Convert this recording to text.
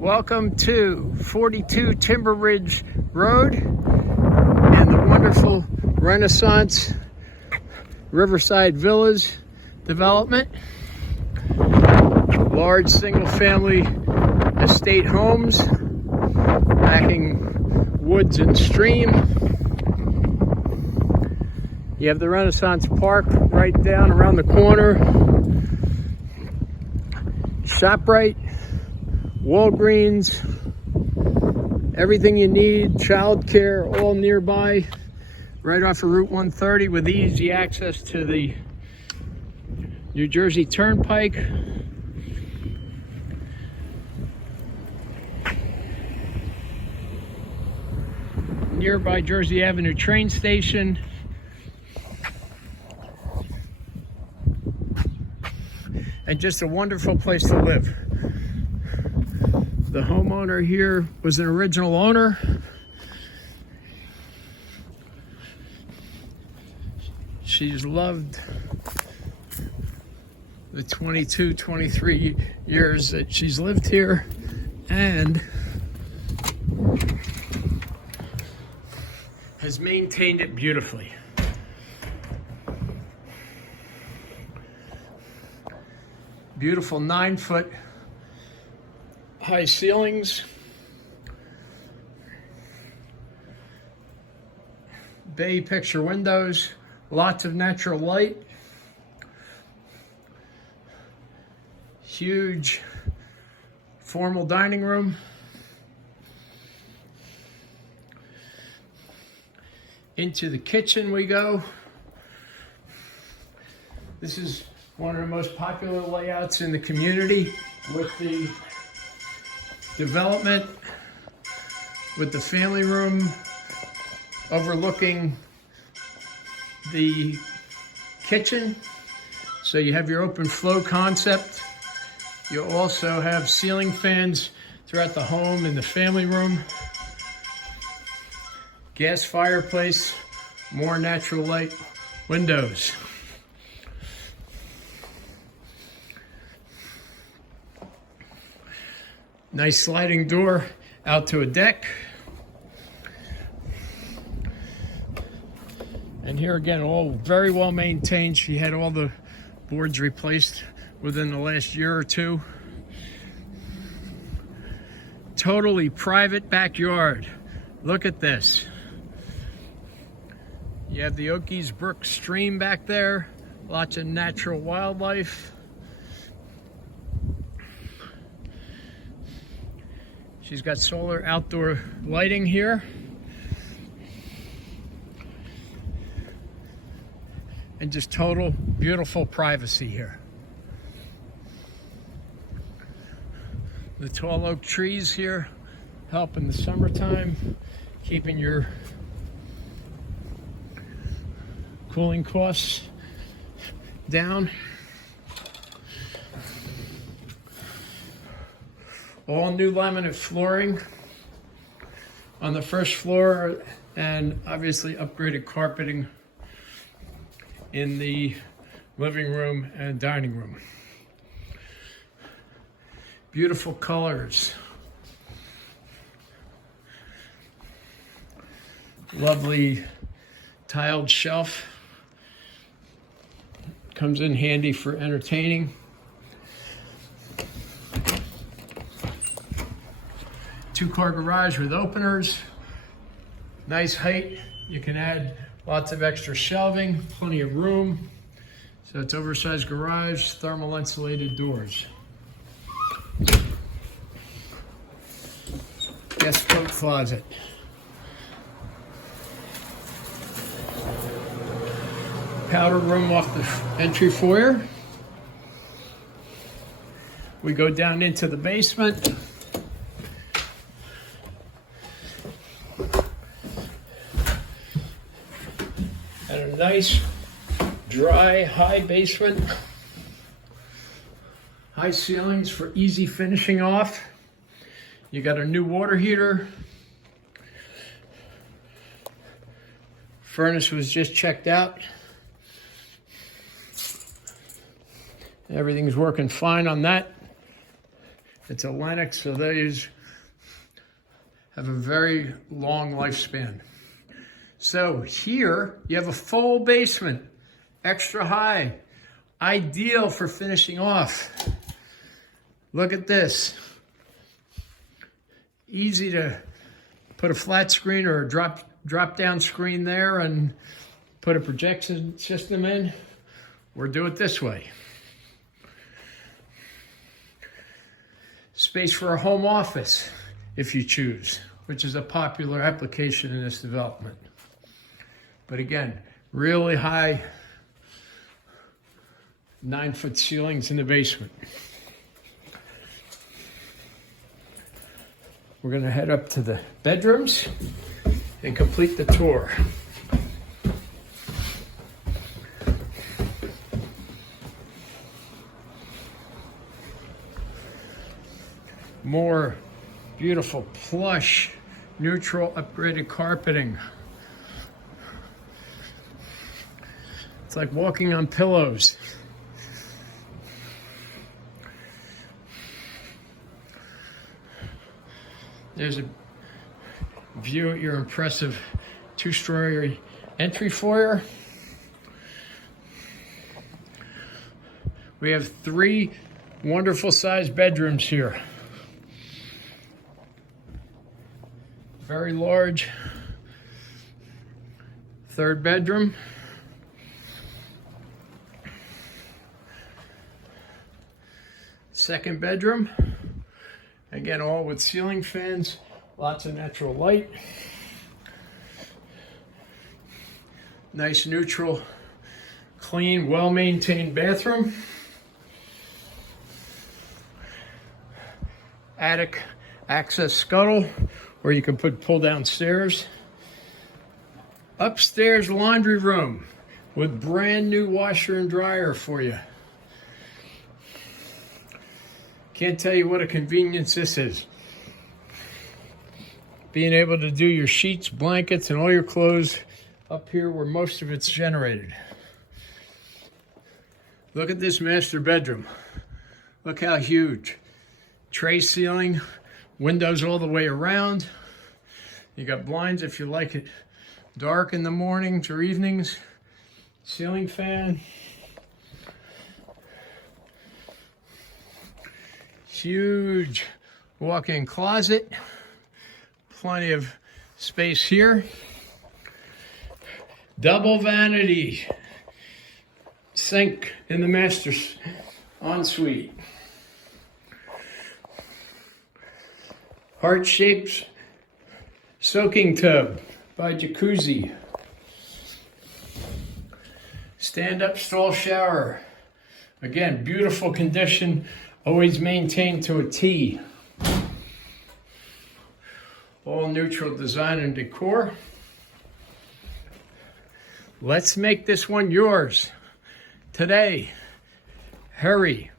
Welcome to 42 Timber Ridge Road and the wonderful Renaissance Riverside Villas development. Large single-family estate homes backing woods and stream. You have the Renaissance Park right down around the corner. ShopRite, Walgreens, everything you need, childcare, all nearby, right off of Route 130 with easy access to the New Jersey Turnpike. Nearby Jersey Avenue train station. And just a wonderful place to live. The homeowner here was an original owner. She's loved the 22, 23 years that she's lived here and has maintained it beautifully. Beautiful 9-foot high ceilings, bay picture windows, lots of natural light, huge formal dining room, into the kitchen we go. This is one of the most popular layouts in the community with the development, with the family room overlooking the kitchen. So you have your open flow concept. You also have ceiling fans throughout the home and the family room. Gas fireplace, more natural light windows. Nice sliding door out to a deck. And here again, all very well maintained. She had all the boards replaced within the last year or two. Totally private backyard. Look at this. You have the Okies Brook stream back there. Lots of natural wildlife. She's got solar outdoor lighting here. And just total beautiful privacy here. The tall oak trees here help in the summertime, keeping your cooling costs down. All new laminate flooring on the first floor and obviously upgraded carpeting in the living room and dining room. Beautiful colors. Lovely tiled shelf. Comes in handy for entertaining. Two-car garage with openers, nice height. You can add lots of extra shelving, plenty of room. So it's oversized garage, thermal insulated doors. Guest coat closet. Powder room off the entry foyer. We go down into the basement. And a nice, dry, high basement. High ceilings for easy finishing off. You got a new water heater. Furnace was just checked out. Everything's working fine on that. It's a Lennox, so these have a very long lifespan. So here you have a full basement, extra high, ideal for finishing off. Look at this. Easy to put a flat screen or a drop down screen there and put a projection system in, or do it this way. Space for a home office, if you choose, which is a popular application in this development. But again, really high 9-foot ceilings in the basement. We're going to head up to the bedrooms and complete the tour. More beautiful plush, neutral, upgraded carpeting. It's like walking on pillows. There's a view at your impressive 2-story entry foyer. We have 3 wonderful sized bedrooms here. Very large 3rd bedroom. Second bedroom. Again, all with ceiling fans, lots of natural light. Nice, neutral, clean, well-maintained bathroom. Attic access scuttle, where you can put pull-down stairs. Upstairs laundry room with brand new washer and dryer for you. Can't tell you what a convenience this is. Being able to do your sheets, blankets, and all your clothes up here where most of it's generated. Look at this master bedroom. Look how huge. Tray ceiling, windows all the way around. You got blinds if you like it dark in the mornings or evenings. Ceiling fan. Huge walk-in closet. Plenty of space here. Double vanity. Sink in the master ensuite. Heart-shaped soaking tub by jacuzzi. Stand-up stall shower. Again, beautiful condition, always maintained to a T. All neutral design and decor. Let's make this one yours today. Hurry.